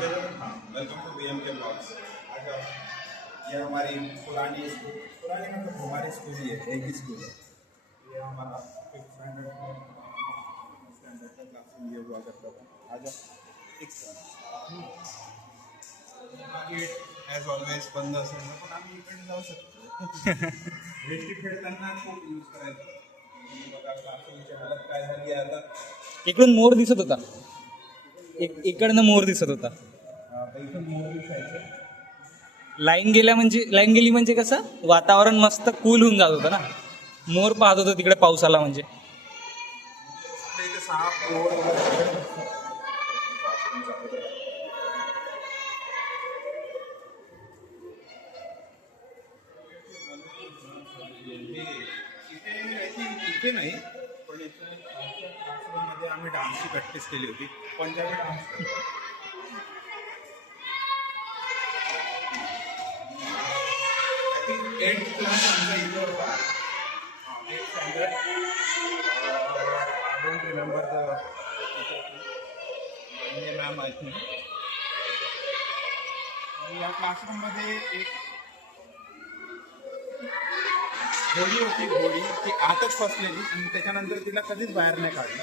Welcome to BMK blogs. आज ये हमारी पुरानी मतलब हमारी स्कूल ही है, एक ही स्कूल है। ये हमारा 5th स्टैंडर्ड का क्लासरूम ये हुआ करता था। आज गेट ॲज ऑलवेज बंद असेल ना, पण आम्ही इकडे जाऊ शकतो। रेस्टी खेळताना खूप यूज करायचं। बघा क्लासरूमची हालत काय झाली आहे आता। इकडून मोर दिसत होता, इकडनं मोर दिसत होता। इथून मोर दिसायचं। लाईन गेली म्हणजे कसं वातावरण मस्त कूल होऊन जात होतं ना, मोर पाहत होतो तिकडे पाऊस आला म्हणजे। इथे 6 फ्लोअर वगैरे इथे नाही, पण इथे क्लासरूममध्ये आम्ही डान्सची प्रॅक्टिस केली होती, Punjabi dance. I think 8th class आमचा इथे होता, 8th standard. I don't remember the ma'am I think. या क्लासरूममध्ये एक घोडी होती, घोडी ती आतच फसलेली आणि त्याच्यानंतर तिला कधीच बाहेर नाही काढली।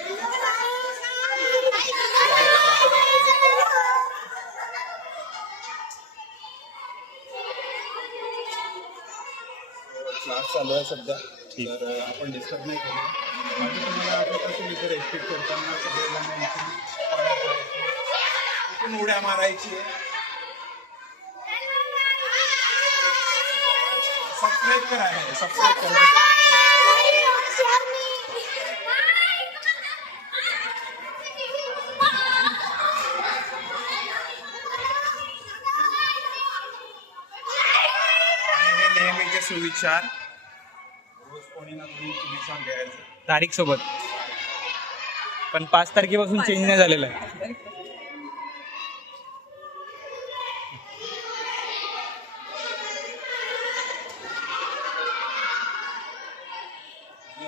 क्लास चालू आहे सध्या, तर आपण डिस्टर्ब नाही करू। बाकी तुम्हाला आठवत असेल इथे रेस्ट्रिक्ट करताना सगळ्यांना इथून उड्या मारायची आहे। सबस्क्राईब करायला सबस्क्राईब करा। नेहमीचे सुविचार, रोज कोणी ना कोणी सुविचार द्यायचं तारीख सोबत, पण 5 तारखेपासून चेंज नाही झालेला आहे।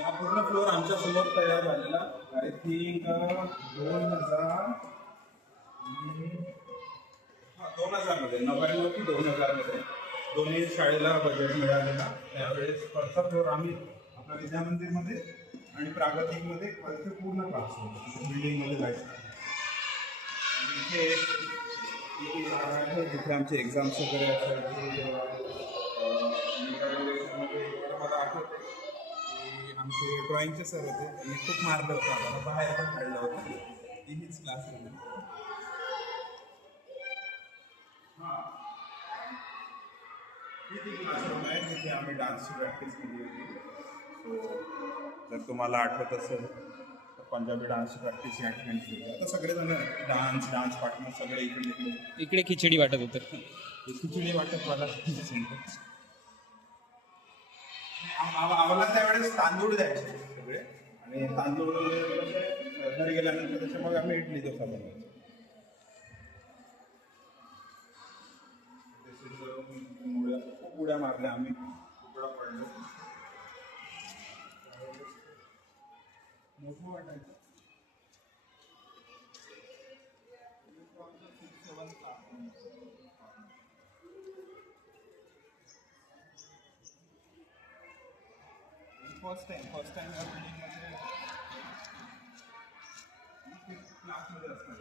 हा पूर्ण फ्लोअर आमच्या समोर तयार झालेला। आय थिंक 2000 मध्ये 99 की 2000 मध्ये दोन्ही शाळेला बजेट मिळालेला। त्यावेळेस वरचा फ्लोअर आम्ही आपल्या विद्या मंदिरमध्ये आणि प्रागतिकमध्ये वरचे पूर्ण क्लास होते, बिल्डिंगमध्ये जायचं। इथे जागा आहे जिथे आमचे एक्झाम्स वगैरे असायचे। मला आठवतं की आमचे ड्रॉइंगचे सर होते, त्यांनी खूप मारलं होतं आम्हाला, बाहेर पण काढलं होतं। हीच क्लासरूम आहे। ही क्लासरूम आहे जिथे आम्ही डान्सची प्रॅक्टिस केली होती। सो जर तुम्हाला आठवत असेल तर पंजाबी डान्सची प्रॅक्टिस या ठिकाणी केली। आता सगळेजण डान्स पार्टनर सगळे इकडे खिचडी वाटत होतं, खिचडी वाटत मला आम्हाला त्यावेळेस तांदूळ द्यायचे सगळे, आणि तांदूळ घरी गेल्यानंतर त्याच्या मग आम्ही इडली डोसा बनवायचो। खूप उड्या मारल्या आम्ही, उघडा पडलो, मोठं वाटायचं। फर्स्ट टाइम या बिल्डिंगमध्ये क्लासमध्ये असणार।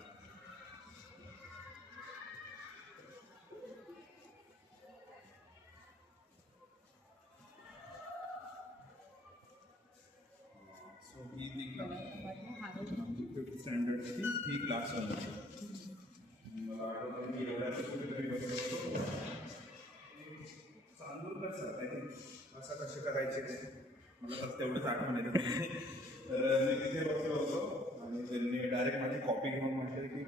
सो ही क्लास 5th स्टँडर्डची ही क्लास चालू। मला आठवतं मी एवढ्याच कुठेतरी बसलो होतो। तांदूळ कसं आय थिंक असं कसे करायचे ते मला तर तेवढंच आठवण येतं। तर मी तिथे बसलो होतो आणि त्यांनी डायरेक्ट माझी कॉपी घेऊन म्हटलं की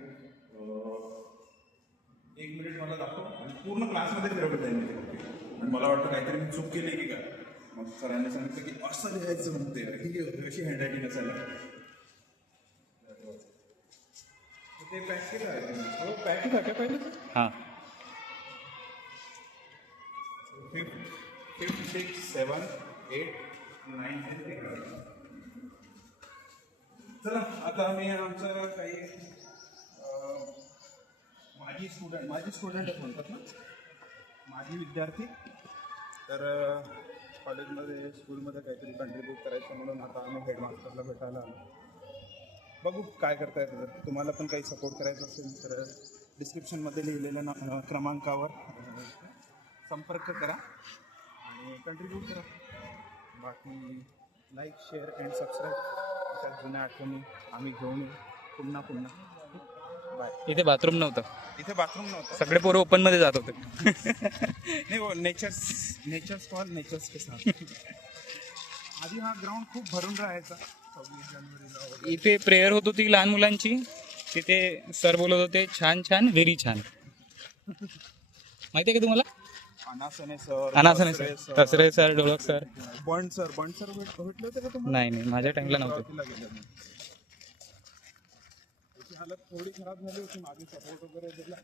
1 मिनिट मला दाखव, आणि पूर्ण क्लासमध्ये फिरवलं त्यांनी ती कॉपी। आणि मला वाटतं काहीतरी मी चूक केली की काय, मग सरांनी सांगितलं की असं लिहायचं म्हणते, ही अशी हँडरायटिंग असायला। ते प्रॅक्टिस आहे, प्रॅक्टिस आहे का पहिलं? हां 5th 6th 7th 8th 9th 10th। चला आता मी आमचं काही माझी माझी स्टुडंट म्हणतात ना, माझी विद्यार्थी. तर कॉलेजमध्ये स्कूलमध्ये काहीतरी कंट्रीब्यूट करायचं म्हणून आता आम्ही हेडमास्टरला भेटायला आलो. बघू काय करता येतं. जर तुम्हाला पण काही सपोर्ट करायचा असेल तर डिस्क्रिप्शनमध्ये लिहिलेल्या क्रमांकावर संपर्क करा आणि कंट्रीब्यूट करा. बाकी लाईक, शेअर अँड सबस्क्राईब. अशा जुन्या आठवणी आम्ही घेऊन येऊ पुन्हा. बाय. इथे बाथरूम नव्हतं, इथे बाथरूम नव्हतं. सगळे पोरं ओपन मध्ये जात होते. नाही वो नेचर्स कॉल नेचर्स के साथ. आधी हा ग्राउंड खूप भरून राहायचा 26 जानेवारीला वगैरे. इथे प्रेयर होत होती लहान मुलांची. तिथे सर बोलत होते छान छान व्हेरी छान. माहितीये का तुम्हाला? अनासने सर, अनासने सर, तसरे सर, डोळक सर. बंड सर भेटले होते का तुम्हाला? नाही माझ्या टाइमला नव्हते. सुरुवातीला गेले मी. त्याची हालत थोडी खराब झाली होती. मागे सपोर्ट वगैरे दिला.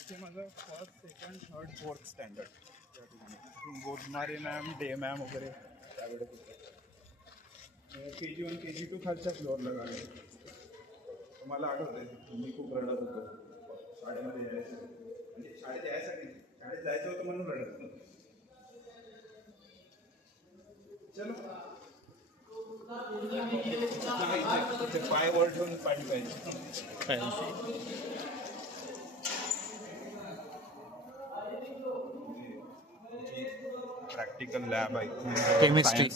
इथे माझं first, second, third, fourth standard त्या ठिकाणी. गोदमारे मॅम, डे मॅम वगैरे त्यावेळेस होते. KG1 KG2 खालच्या फ्लोअरला गाडी. मला आठवतंय मी खूप रडत होतो शाळेमध्ये यायसाठी. म्हणजे शाळेत जायचं होतं म्हणून रडत होतो. चलो इथे पाय वर ठेवून पाणी पाहिजे. प्रॅक्टिकल लॅब आहे. केमिस्ट्री,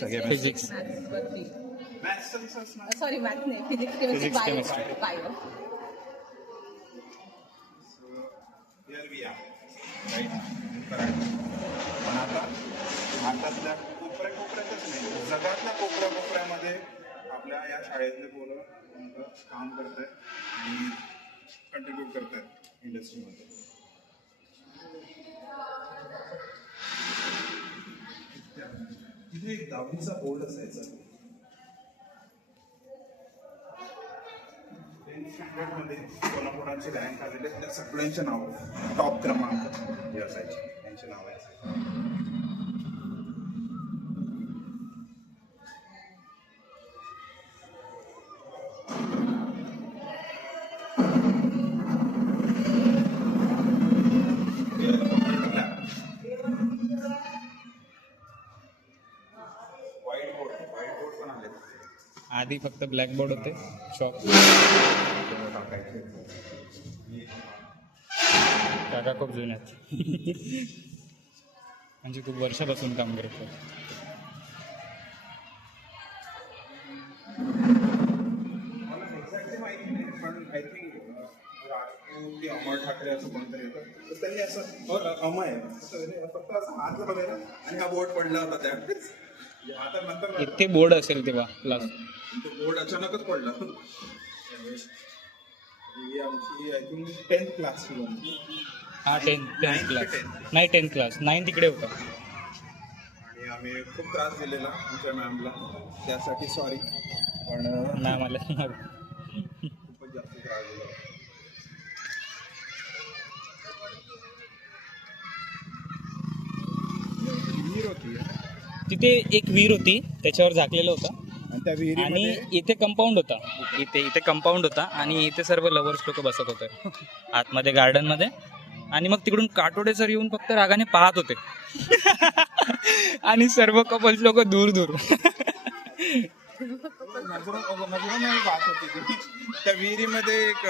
सगळे फिजिक्स. सॉरी मॅथ नाही, physics Physics, chemistry chemistry. Bio. Here we are, right? Correct. पण आता भारतातल्या कोपऱ्यातच नाही, जगातल्या कोपऱ्यामध्ये आपल्या या शाळेतले पोरं काम करत आहेत आणि कंट्रीब्यूट करत आहेत इंडस्ट्रीमध्ये. तिथे एक 10वीचा बोर्ड असायचा. 10th स्टँडर्डमध्ये कोणाकोणाचे रँक आलेले त्या सगळ्यांचे नाव टॉप क्रमांक जे असायचे त्यांचे नाव असायचे. व्हाईट बोर्ड पण आले. आधी फक्त ब्लॅक बोर्ड होते. शॉप टाकायचे. काका खूप जुन्यात. म्हणजे खूप वर्षापासून काम करतो. मला एक्झॅक्टली माहिती नाही पण आय थिंक राजपूत की अमर ठाकरे असं कोणतरी येतं. तर त्यांनी असं अमय फक्त असं हात बघायला आणि हा बोर्ड पडला होता त्यावेळेस. आता नंतर इथे बोर्ड असेल तेव्हा क्लास. तो बोर्ड अचानकच पडला. ही आमची आय थिंक 10th क्लासची होती. हा 10th क्लास नाही 10th क्लास 9 तिकडे होता. आणि आम्ही खूप त्रास दिलेला आमच्या मॅमला, त्यासाठी सॉरी. पण नाही मला खूपच जास्त त्रास दिला. विहीर होती तिथे एक विहीर होती त्याच्यावर झाकलेलं होतं. आणि त्या आणि विहिरीमध्ये इथे कंपाऊंड होता. इथे कंपाऊंड होता आणि इथे सर्व लवर्स लोक बसत होते आतमध्ये गार्डन मध्ये. आणि मग तिकडून काटोडे सर येऊन फक्त रागाने पाहत होते. आणि सर्व कपल्स लोक दूर दूर. नजरोनजर बात होती ती. त्या विहिरीमध्ये एक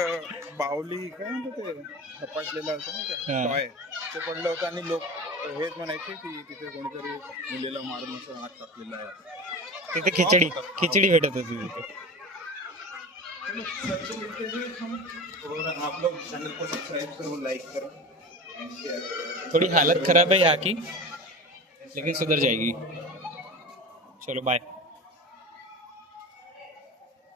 बाहुली काय म्हणतो ते झपाटलेलं असं नाही का टॉय ते पडलं होतं. आणि लोक हेच म्हणायचे की तिथे कोणीतरी मुलीला मारून असं हात टाकलेला आहे. तिथे खिचडी भेटत होती तिथे. आप लोग चैनल को सब्सक्राइब करो, लाइक करो एंड शेयर करो. थोड़ी हालत खराब है यहाँ की लेकिन सुधर जाएगी. चलो बाय.